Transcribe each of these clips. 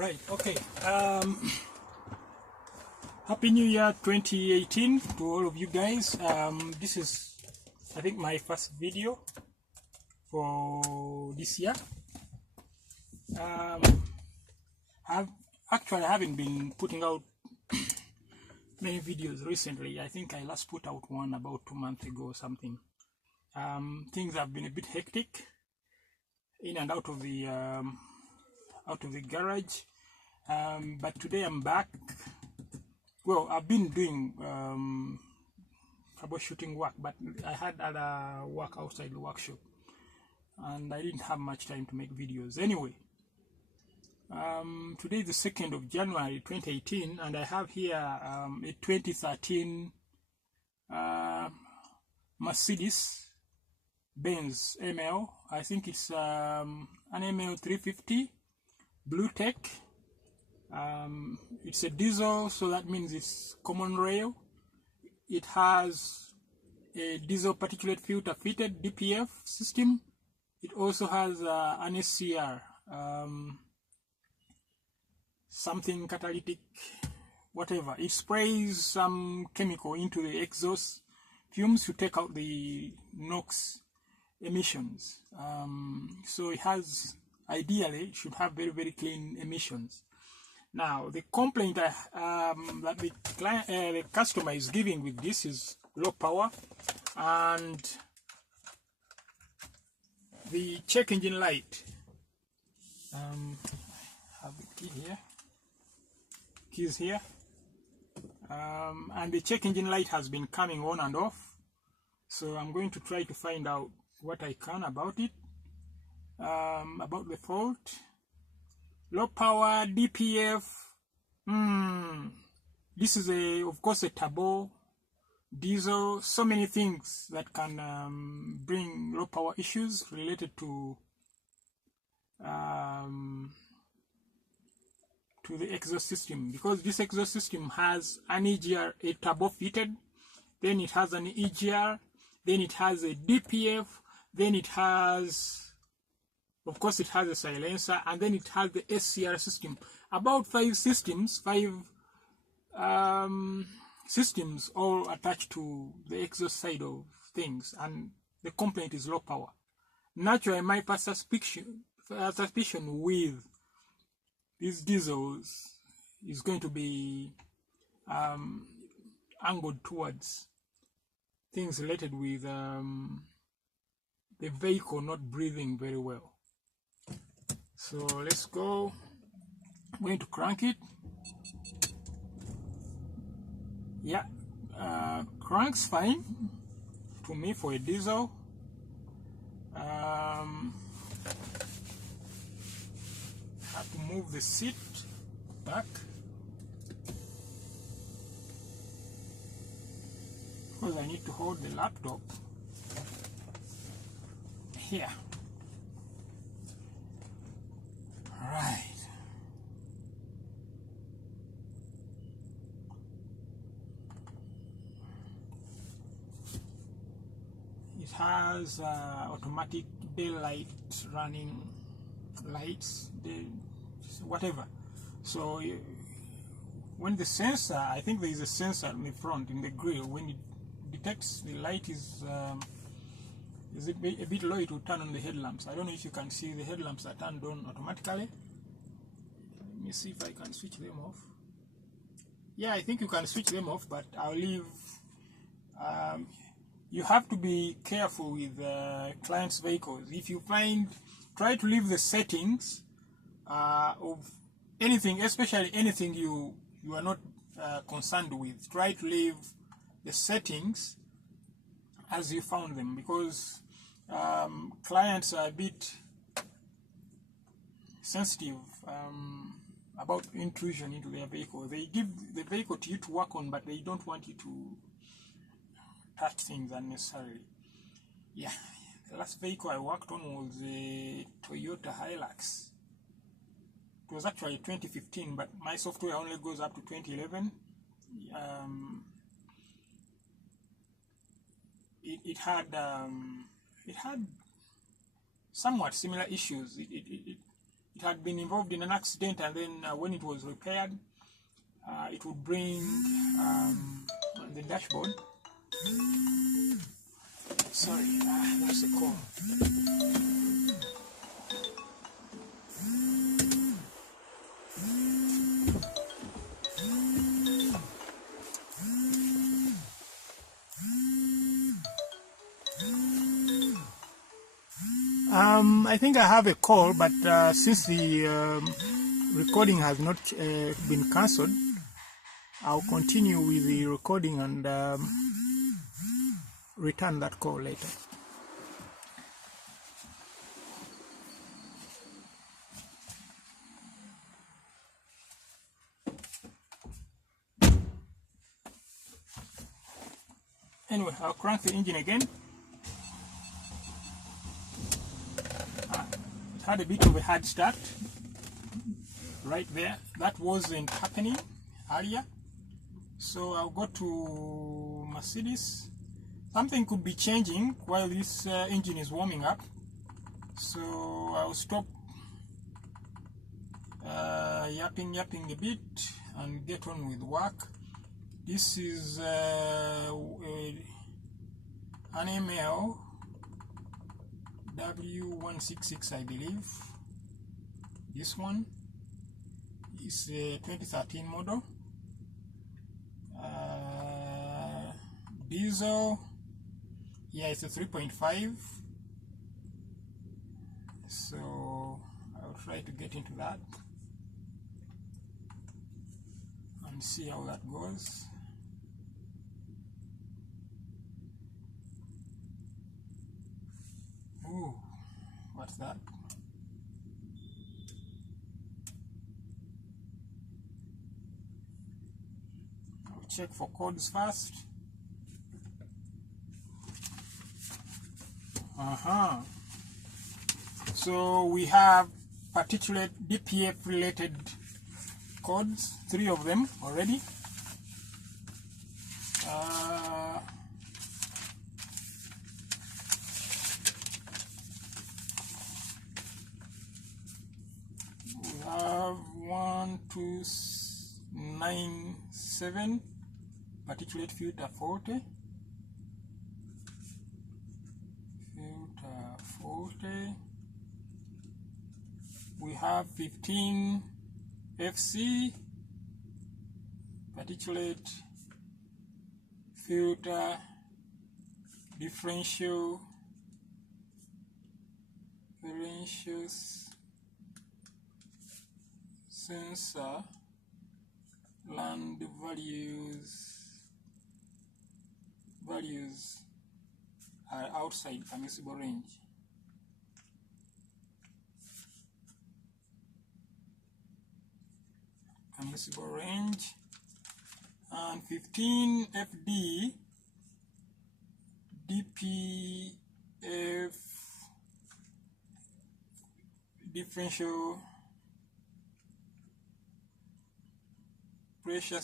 Right, okay. Happy New Year 2018 to all of you guys. This is, I think, my first video for this year. I haven't been putting out many videos recently. I think I last put out one about 2 months ago or something. Things have been a bit hectic in and out of the garage, but today I'm back. Well, I've been doing troubleshooting work, but I had other work outside the workshop and I didn't have much time to make videos. Anyway, today is the 2nd of January 2018 and I have here a 2013 Mercedes Benz ML. I think it's an ML 350 Bluetec. It's a diesel, so that means it's common rail. It has a diesel particulate filter fitted DPF system. It also has an SCR, something catalytic, whatever. It sprays some chemical into the exhaust fumes to take out the NOx emissions. So it has, ideally, it should have very, very clean emissions. Now, the complaint that the customer is giving with this is low power, and the check engine light. I have the key here. Keys here, and the check engine light has been coming on and off. So I'm going to try to find out what I can about it, about the fault. Low power, DPF. This is of course a turbo diesel. So many things that can bring low power issues related to the exhaust system, because this exhaust system has an EGR, a turbo fitted, then it has an EGR, then it has a DPF, then it has, of course, it has a silencer, and then it has the SCR system. About 5 systems, systems all attached to the exhaust side of things, and the complaint is low power. Naturally, my first suspicion with these diesels is going to be angled towards things related with the vehicle not breathing very well. So let's go. I'm going to crank it. Yeah, cranks fine to me for a diesel. Have to move the seat back because I need to hold the laptop here. Right. It has automatic daylight running lights, whatever. So when the sensor, I think there is a sensor in the front, in the grille, when it detects the light is a bit low, it will turn on the headlamps. I don't know if you can see the headlamps are turned on automatically. Let me see if I can switch them off. Yeah, I think you can switch them off, but I'll leave. You have to be careful with clients' vehicles. If you try to leave the settings of anything, especially anything you are not concerned with. Try to leave the settings as you found them, because clients are a bit sensitive about intrusion into their vehicle. They give the vehicle to you to work on, but they don't want you to touch things unnecessarily. Yeah, the last vehicle I worked on was a Toyota Hilux. It was actually 2015, but my software only goes up to 2011. It had somewhat similar issues. It it had been involved in an accident, and then when it was repaired, it would bring the dashboard. Sorry, that's a call. I think I have a call, but since the recording has not been cancelled, I'll continue with the recording and return that call later. Anyway, I'll crank the engine again. It had a bit of a hard start right there. That wasn't happening earlier. So I'll go to Mercedes. Something could be changing while this engine is warming up. So I'll stop yapping a bit and get on with work. This is an ML W166, I believe. This one is a 2013 model. Diesel, yeah, it's a 3.5. So I'll try to get into that and see how that goes. Ooh, what's that? I'll check for codes first. So we have particulate DPF related codes, 3 of them already. We have 1297 particulate filter 40. We have 15 FC particulate filter differential sensor land values are outside permissible range. And 15 FD DPF differential pressure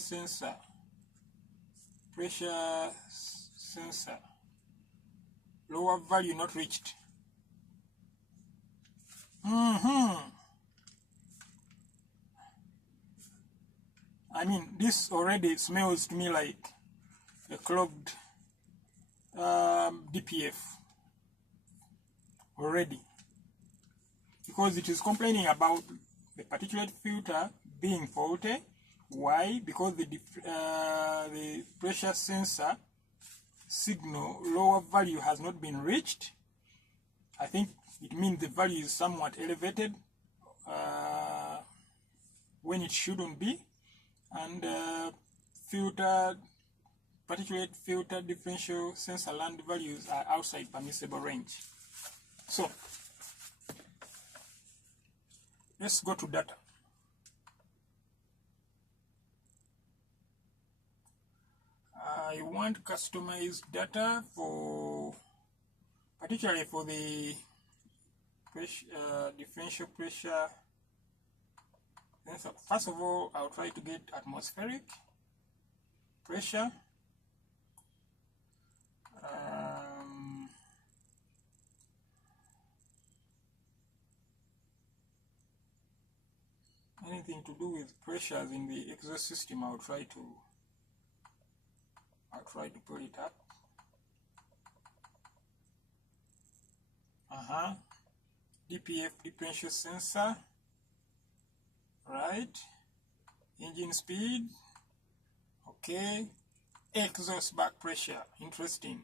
sensor lower value not reached. I mean, this already smells to me like a clogged DPF already, because it is complaining about the particulate filter being faulty. Why? Because the pressure sensor signal lower value has not been reached. I think it means the value is somewhat elevated when it shouldn't be, and particulate filter differential sensor land values are outside permissible range. So let's go to data. I want customized data particularly for the differential pressure. First of all, I'll try to get atmospheric pressure. anything to do with pressures in the exhaust system, I'll try to pull it up. DPF differential sensor, right? Engine speed, okay. Exhaust back pressure, interesting.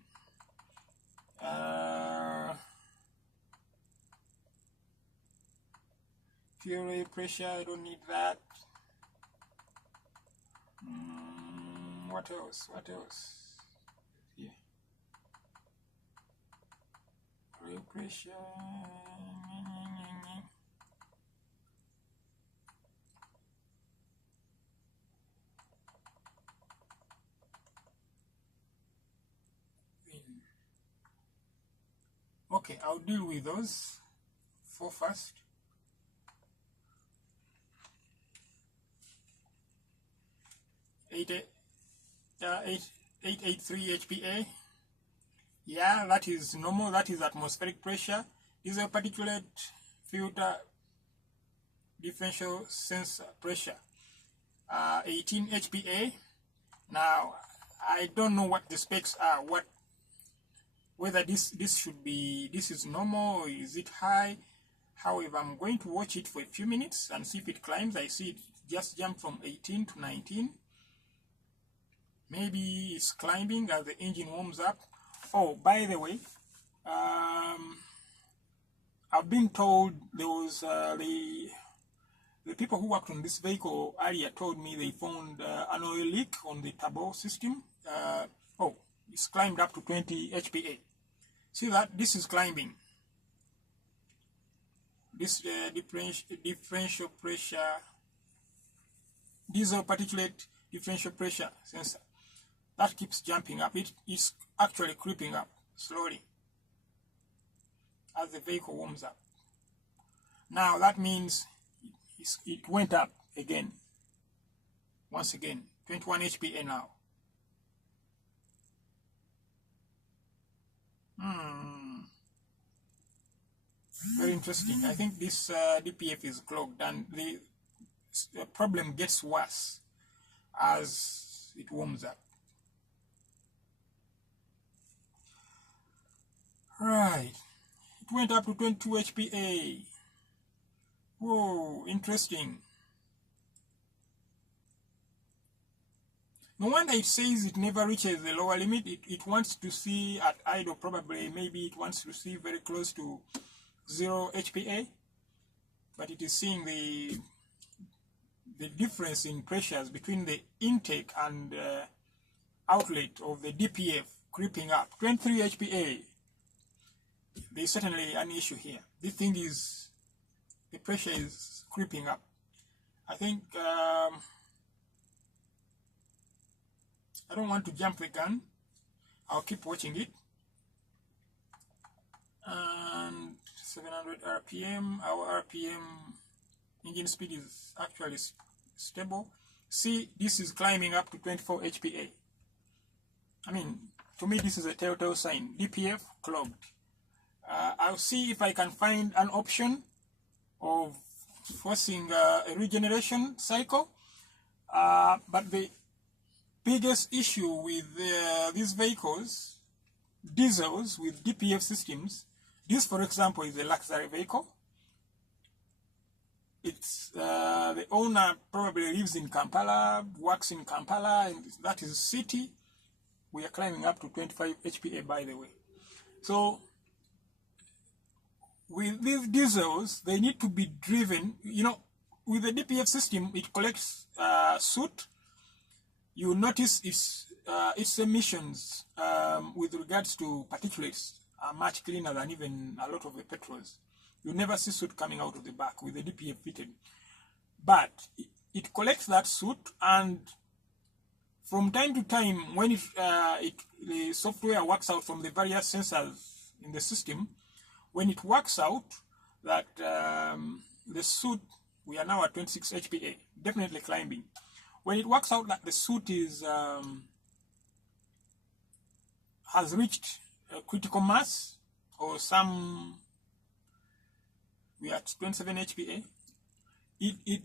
Fuel air pressure, I don't need that. What else? Yeah. Air pressure. Okay, I'll deal with those four first. 883 HPA. Yeah, that is normal. That is atmospheric pressure. This is a particulate filter differential sensor pressure. 18 HPA. Now, I don't know what the specs are. Whether this is normal or is it high. However, I'm going to watch it for a few minutes and see if it climbs. I see it just jumped from 18 to 19. Maybe it's climbing as the engine warms up. Oh, by the way, I've been told there was the people who worked on this vehicle earlier told me they found an oil leak on the turbo system. Oh, it's climbed up to 20 HPA. See that? This is climbing. This differential pressure, diesel particulate differential pressure sensor, that keeps jumping up. It is actually creeping up slowly as the vehicle warms up. Now that means it went up again. Once again, 21 HPA now. Very interesting. I think this DPF is clogged, and the problem gets worse as it warms up. Right. It went up to 22 HPA. Whoa, interesting. No wonder it says it never reaches the lower limit. It wants to see at idle, probably, maybe it wants to see very close to 0 HPA, but it is seeing the difference in pressures between the intake and outlet of the DPF creeping up. 23 HPA. There's certainly an issue here. This thing is, the pressure is creeping up. I think I don't want to jump the gun. I'll keep watching it. And 700 RPM, our RPM engine speed is actually stable. See, this is climbing up to 24 HPA. I mean, to me this is a telltale sign. DPF clogged. I'll see if I can find an option of forcing a regeneration cycle. But the biggest issue with these vehicles, diesels with DPF systems, this, for example, is a luxury vehicle. It's the owner probably lives in Kampala, works in Kampala, and that is city. We are climbing up to 25 HPA, by the way. So with these diesels, they need to be driven. You know, with the DPF system, it collects soot. You notice its emissions with regards to particulates are much cleaner than even a lot of the petrols. You never see soot coming out of the back with the DPF fitted. But it collects that soot, and from time to time, when the software works out from the various sensors in the system, when it works out that the soot, we are now at 26 HPA, definitely climbing. When it works out that the soot is has reached a critical mass, or we are at 27 HPA, it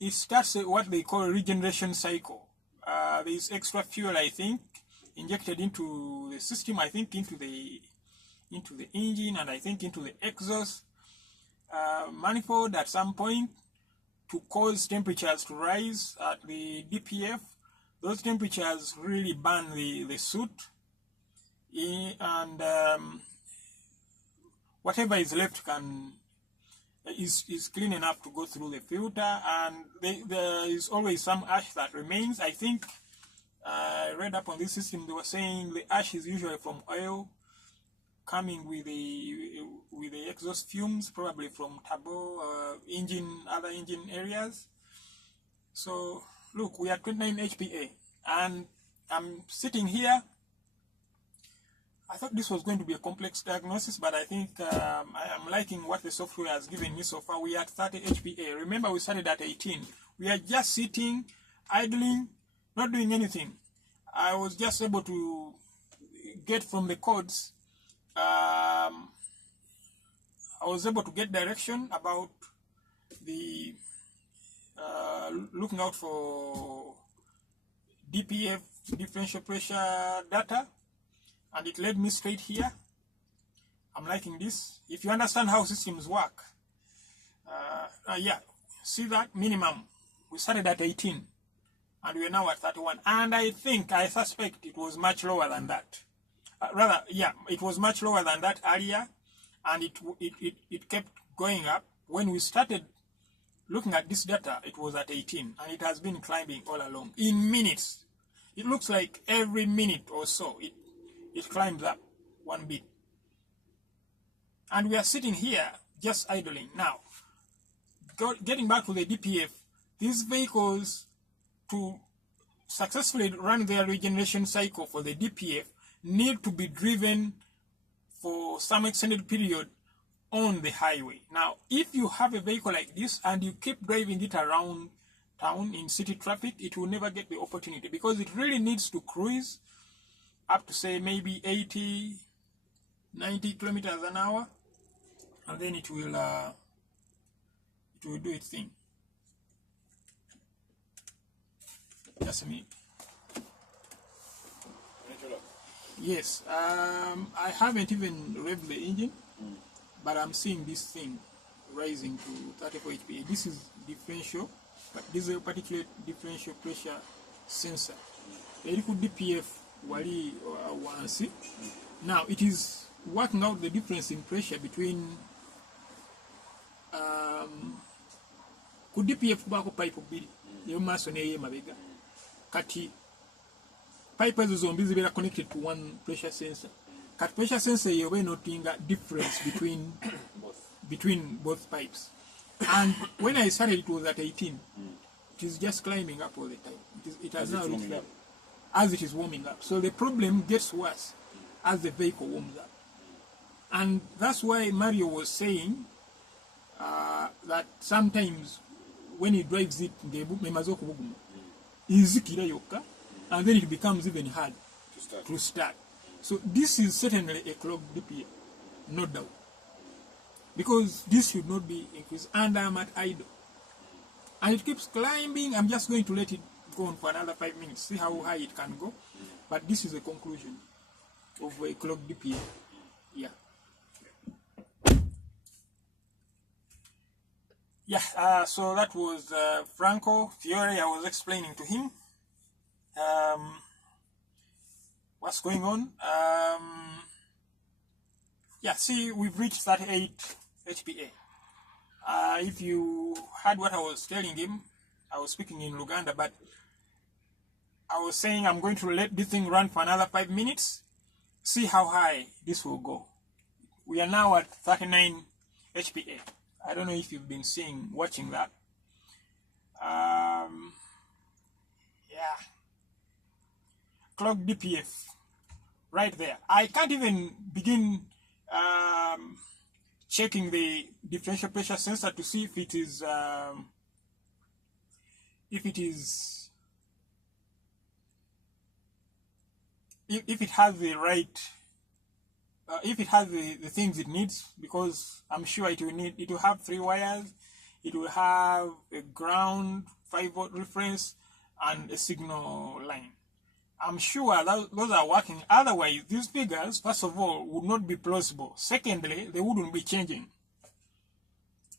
it starts what they call regeneration cycle. There is extra fuel, I think, injected into the system, I think into the engine, and I think into the exhaust manifold at some point, to cause temperatures to rise at the DPF. Those temperatures really burn the suit, and whatever is left is clean enough to go through the filter, and there is always some ash that remains. I think I read up on this system, they were saying the ash is usually from oil coming with the exhaust fumes, probably from turbo, other engine areas. So look, we are 29 HPA, and I'm sitting here. I thought this was going to be a complex diagnosis, but I think I'm liking what the software has given me so far. We are at 30 HPA. Remember, we started at 18. We are just sitting, idling, not doing anything. I was just able to get from the codes. I was able to get direction about the looking out for DPF, differential pressure data, and it led me straight here. I'm liking this. If you understand how systems work, yeah, see that minimum. We started at 18, and we are now at 31. And I suspect it was much lower than that. Rather, yeah, it was much lower than that earlier, and it kept going up. When we started looking at this data, it was at 18, and it has been climbing all along. In minutes, it looks like every minute or so, it climbs up one bit. And we are sitting here just idling. Now, getting back to the DPF, these vehicles, to successfully run their regeneration cycle for the DPF, need to be driven for some extended period on the highway. Now, if you have a vehicle like this and you keep driving it around town in city traffic, it will never get the opportunity, because it really needs to cruise up to, say, maybe 80, 90 kilometers an hour, and then it will do its thing. Just a minute. Yes, I haven't even revved the engine, but I'm seeing this thing rising to 34 HPA. This is differential, but this is a particular differential pressure sensor. The DPF wali wansi. Now it is working out the difference in pressure between ku DPF kubako pipe bbiri yo maaso neye mabega kati pipe ezo zombi zibeera connected to one pressure sensor. Kati pressure sensor yobe notinga difference between both pipes. And when I started, it was at 18. It is just climbing up all the time. It has now reached that as it is warming up. So the problem gets worse as the vehicle warms up. And that's why Mario was saying that sometimes when he drives it, and then it becomes even hard to start. So this is certainly a clogged DPF, no doubt. Because this should not be increased, and I'm at idle. And it keeps climbing. I'm just going to let it go on for another 5 minutes, see how high it can go. But this is a conclusion of a clogged DPF. Yeah. Yeah, so that was Franco Fiore. I was explaining to him what's going on. Yeah, see, we've reached 38 HPA. If you heard what I was telling him, I was speaking in Luganda, but I was saying I'm going to let this thing run for another 5 minutes, see how high this will go. We are now at 39 HPA. I don't know if you've been watching that. Yeah. Clog DPF. Right there. I can't even begin checking the differential pressure sensor to see if it is if it has the right if it has the things it needs, because I'm sure it will have 3 wires, it will have a ground 5-volt reference and a signal line. I'm sure those are working. Otherwise, these figures, first of all, would not be plausible. Secondly, they wouldn't be changing.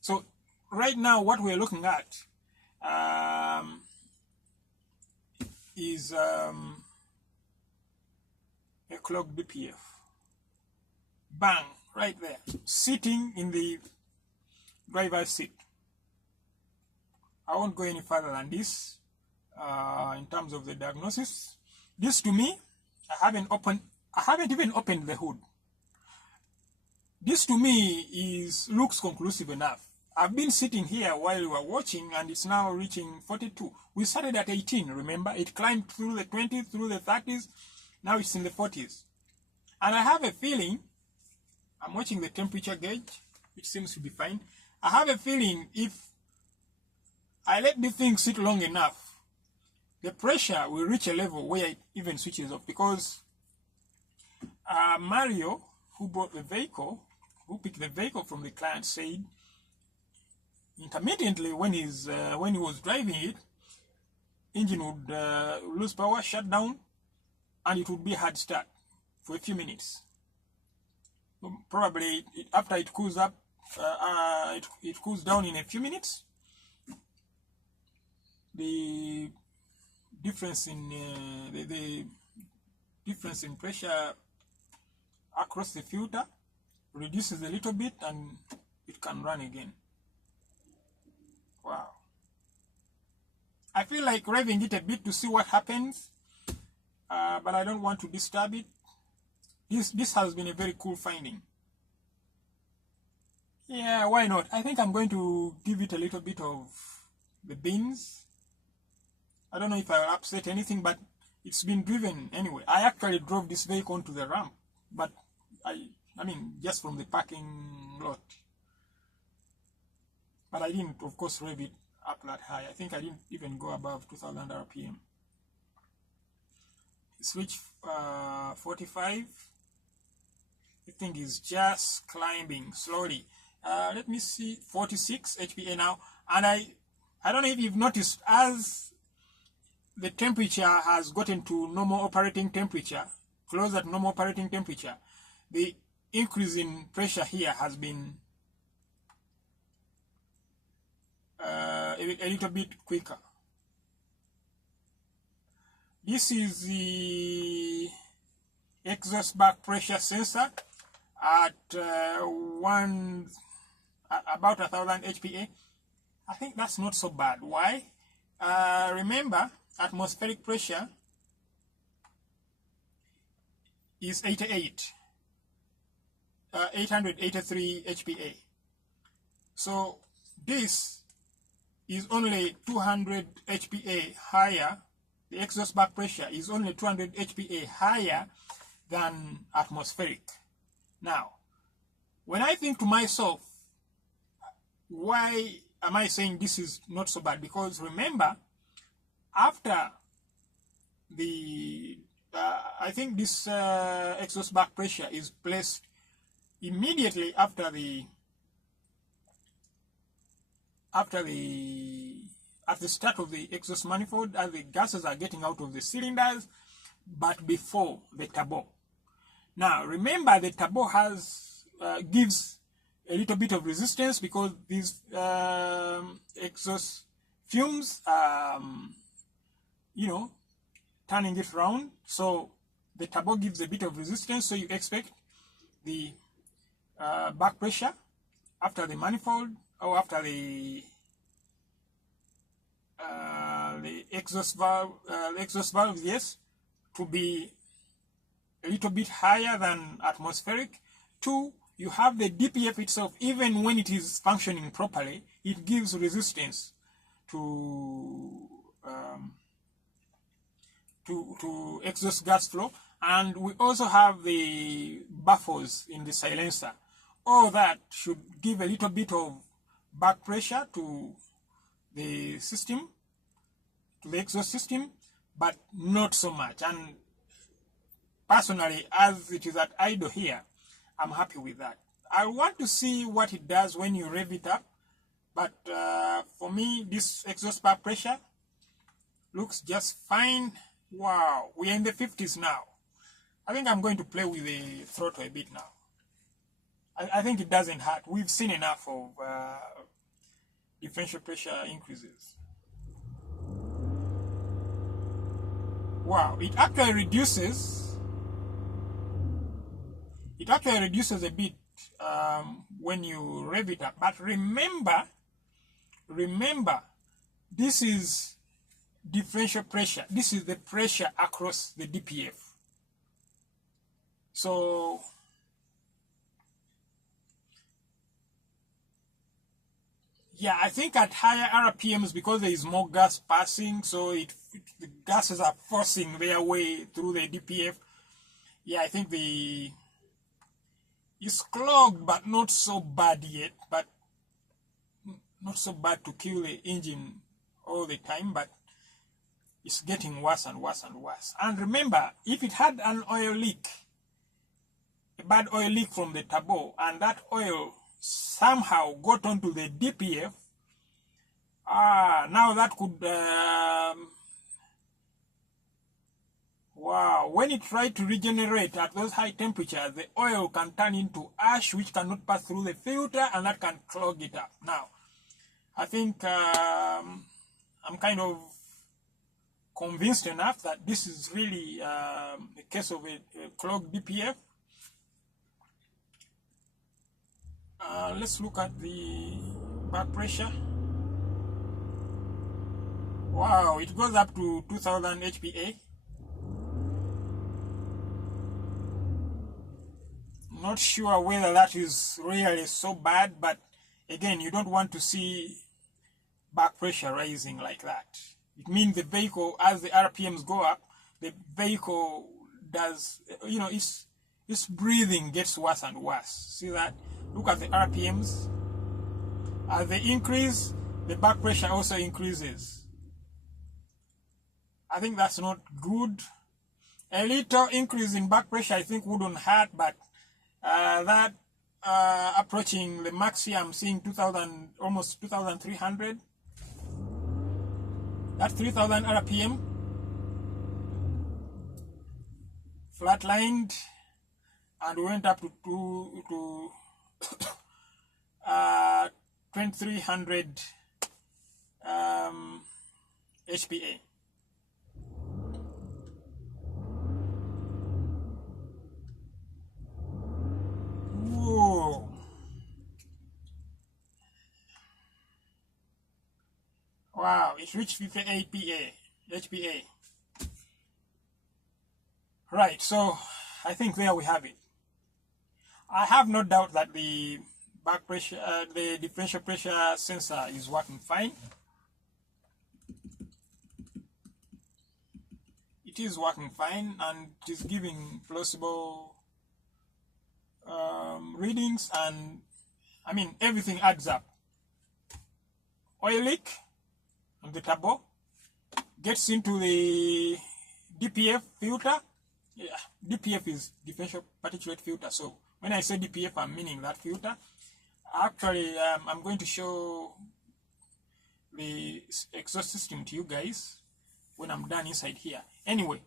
So right now, what we're looking at is a clog DPF. Bang, right there, sitting in the driver's seat. I won't go any further than this in terms of the diagnosis. This to me, I haven't even opened the hood. This to me looks conclusive enough. I've been sitting here while we were watching, and it's now reaching 42. We started at 18, remember? It climbed through the 20s, through the 30s. Now it's in the 40s. And I have a feeling, I'm watching the temperature gauge, which seems to be fine. I have a feeling if I let the thing sit long enough, the pressure will reach a level where it even switches off. Because Mario, who bought the vehicle, who picked the vehicle from the client, said intermittently when he was driving it, engine would lose power, shut down, and it would be a hard start for a few minutes. Probably after it cools up, it cools down in a few minutes. The difference in the difference in pressure across the filter reduces a little bit, and it can run again. Wow. I feel like revving it a bit to see what happens, but I don't want to disturb it. This has been a very cool finding. Yeah, why not? I think I'm going to give it a little bit of the beans. I don't know if I'll upset anything, but it's been driven anyway. I actually drove this vehicle onto the ramp, but I mean, just from the parking lot. But I didn't, of course, rev it up that high. I think I didn't even go above 2000 RPM. Switch 45. The thing is just climbing slowly. Let me see, 46 HPA now. And I don't know if you've noticed, as the temperature has gotten to normal operating temperature, closer to normal operating temperature, the increase in pressure here has been a little bit quicker. This is the exhaust back pressure sensor at about 1000 HPA. I think that's not so bad. Why? Remember, atmospheric pressure is 883 HPA. So this is only 200 HPA higher. The exhaust back pressure is only 200 HPA higher than atmospheric. Now, when I think to myself, why am I saying this is not so bad? Because remember, after the, I think this exhaust back pressure is placed immediately after the start of the exhaust manifold, as the gases are getting out of the cylinders, but before the turbo. Now remember, the turbo has gives a little bit of resistance because these exhaust fumes, turning it round. So the turbo gives a bit of resistance. So you expect the back pressure after the manifold, or after the exhaust valves, yes, to be a little bit higher than atmospheric. Two, you have the DPF itself. Even when it is functioning properly, it gives resistance to exhaust gas flow. And we also have the buffers in the silencer. All that should give a little bit of back pressure to the system, to the exhaust system, but not so much. And personally, as it is at idle here, I'm happy with that. I want to see what it does when you rev it up, But for me, this exhaust back pressure looks just fine. Wow, we're in the 50s now. I think I'm going to play with the throttle a bit now. I think it doesn't hurt. We've seen enough of differential pressure increases. Wow, it actually reduces a bit when you rev it up. But remember, this is differential pressure. This is the pressure across the DPF. So yeah, I think at higher RPMs, because there is more gas passing, so the gases are forcing their way through the DPF. Yeah, I think it's clogged, but not so bad yet. But not so bad to kill the engine all the time, but it's getting worse and worse and worse. And remember, if it had an oil leak, a bad oil leak from the turbo, and that oil somehow got onto the DPF, now that could, wow, when it tried to regenerate at those high temperatures, the oil can turn into ash, which cannot pass through the filter, and that can clog it up. Now, I think I'm kind of convinced enough that this is really a case of a clogged DPF. Let's look at the back pressure. Wow, it goes up to 2000 HPA. Not sure whether that is really so bad, but again, you don't want to see back pressure rising like that. It means the vehicle, as the RPMs go up, the vehicle does, you know, its breathing gets worse and worse. See that? Look at the RPMs. As they increase, the back pressure also increases. I think that's not good. A little increase in back pressure, I think, wouldn't hurt, but that approaching the max here, I'm seeing 2000, almost 2300. That's 3000 RPM. Flatlined, and we went up to 2300 HPA. Whoa. Wow, it reached 58 HPA. Right, so I think there we have it. I have no doubt that the back pressure, the differential pressure sensor is working fine. It is working fine, and it is giving plausible readings, and I mean everything adds up. Oil leak on the turbo gets into the DPF filter. Yeah, DPF is differential particulate filter. So when I say DPF, I'm meaning that filter. Actually, I'm going to show the exhaust system to you guys when I'm done inside here. Anyway,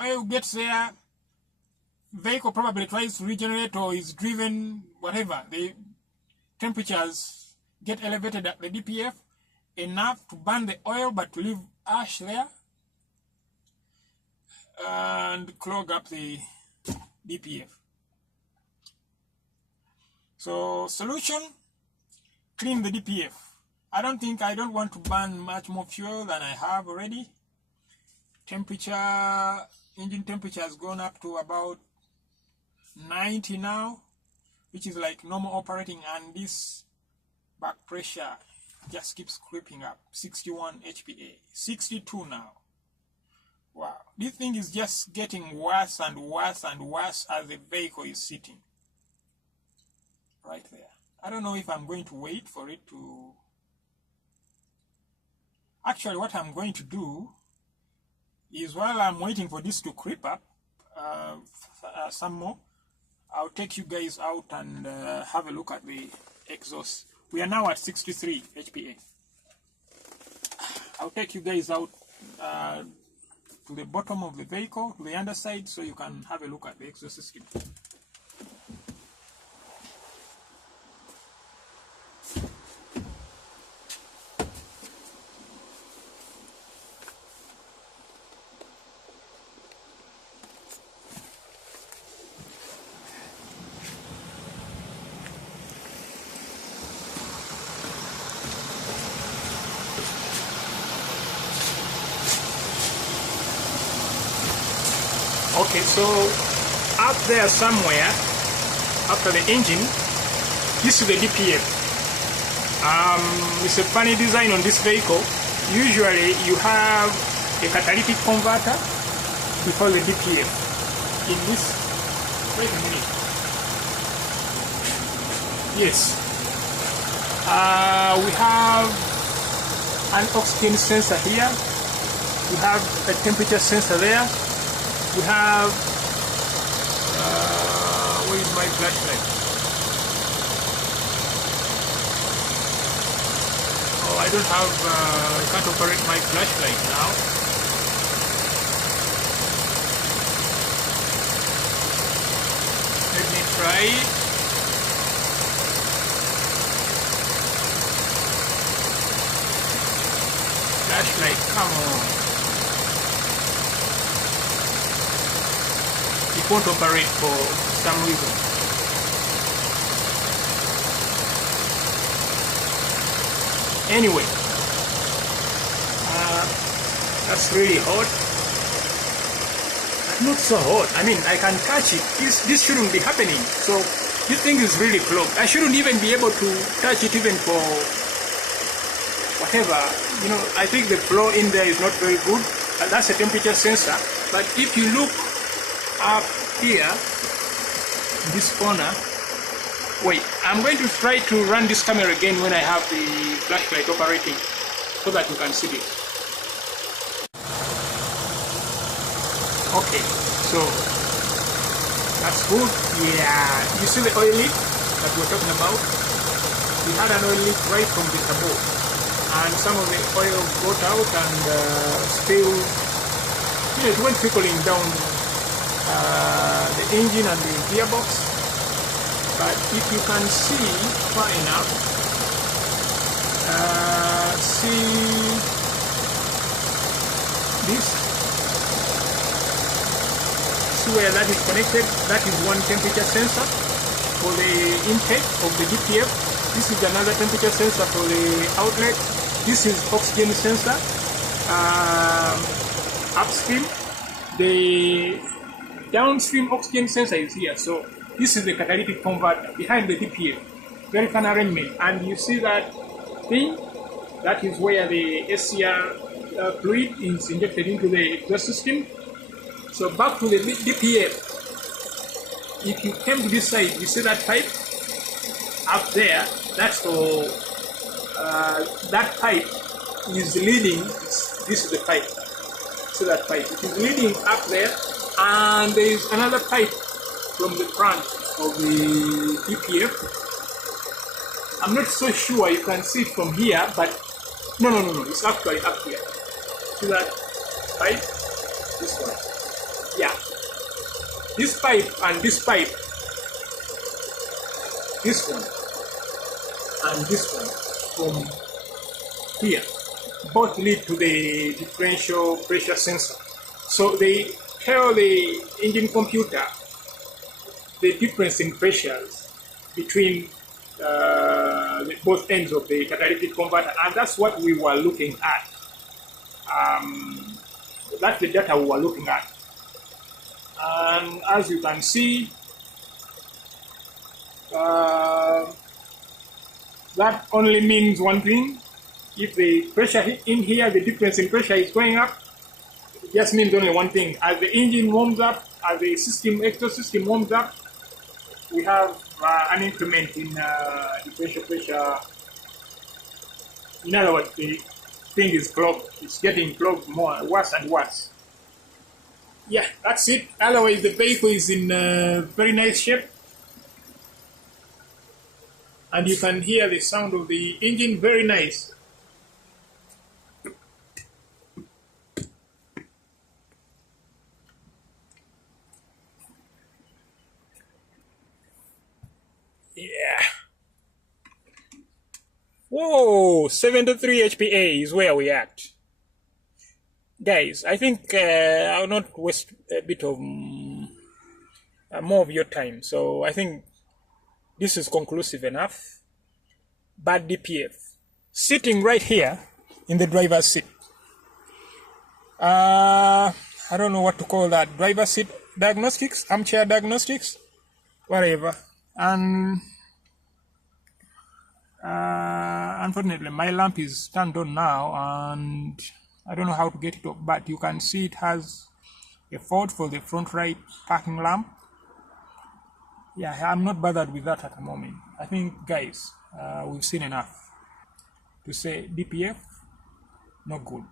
oil gets there. Vehicle probably tries to regenerate or is driven, whatever. The temperatures get elevated at the DPF enough to burn the oil, but to leave ash there and clog up the DPF. So solution, clean the DPF. I don't want to burn much more fuel than I have already. Temperature, engine temperature has gone up to about 90 now, which is like normal operating, and this back pressure just keeps creeping up. 61 HPA, 62 now. Wow, this thing is just getting worse and worse and worse as the vehicle is sitting right there. I don't know if I'm going to wait for it to... Actually, what I'm going to do is, while I'm waiting for this to creep up some more, I'll take you guys out and have a look at the exhaust We are now at 63 HPA. I'll take you guys out to the bottom of the vehicle, to the underside, so you can have a look at the exhaust system. Okay, so up there somewhere, after the engine, this is the DPF. It's a funny design on this vehicle. Usually you have a catalytic converter before the DPF. In this, wait a minute. Yes. We have an oxygen sensor here. We have a temperature sensor there. We have, where is my flashlight? Oh, I don't have, I can't operate my flashlight now. Let me try it. Flashlight, come on. It won't operate for some reason. Anyway, that's really hot. Not so hot. I mean, I can touch it. This shouldn't be happening. So this thing is really clogged. I shouldn't even be able to touch it even for whatever. You know, I think the flow in there is not very good. And that's a temperature sensor. But if you look up here, this corner, wait, I'm going to try to run this camera again when I have the flashlight operating so that you can see it. Okay, so that's good. Yeah, you see the oil leak that we're talking about? We had an oil leak right from the turbo, and some of the oil got out and spilled. You know, it went trickling down the engine and the gearbox. But if you can see far enough, see this, see where that is connected. That is one temperature sensor for the intake of the DPF. This is another temperature sensor for the outlet. This is oxygen sensor upstream. The downstream oxygen sensor is here. So this is the catalytic converter behind the DPF. Very fun arrangement. And you see that thing? That is where the SCR fluid is injected into the exhaust system. So back to the DPF. If you came to this side, you see that pipe up there? That's for that pipe is leading. This is the pipe. See that pipe? It is leading up there, and there is another pipe from the front of the DPF. I'm not so sure you can see it from here, but no, it's actually up here. See that pipe? This one. Yeah. This pipe and this pipe, this one and this one from here, both lead to the differential pressure sensor. So they tell the engine computer the difference in pressures between both ends of the catalytic converter, and that's what we were looking at. That's the data we were looking at. And as you can see, that only means one thing. If the pressure in here, the difference in pressure is going up, it just means only one thing. As the engine warms up, as the exhaust system warms up, we have an increment in differential pressure. In other words, the thing is clogged. It's getting clogged worse and worse. Yeah, that's it. Otherwise, the vehicle is in very nice shape. and you can hear the sound of the engine, very nice. Yeah. Whoa, 73 HPA is where we at. Guys, I think I'll not waste a bit of more of your time. So I think this is conclusive enough. Bad DPF. Sitting right here in the driver's seat. I don't know what to call that. Driver's seat diagnostics, armchair diagnostics, whatever. And unfortunately, my lamp is turned on now, and I don't know how to get it off. But you can see it has a fault for the front right parking lamp. Yeah, I'm not bothered with that at the moment. I think, guys, we've seen enough to say DPF, not good.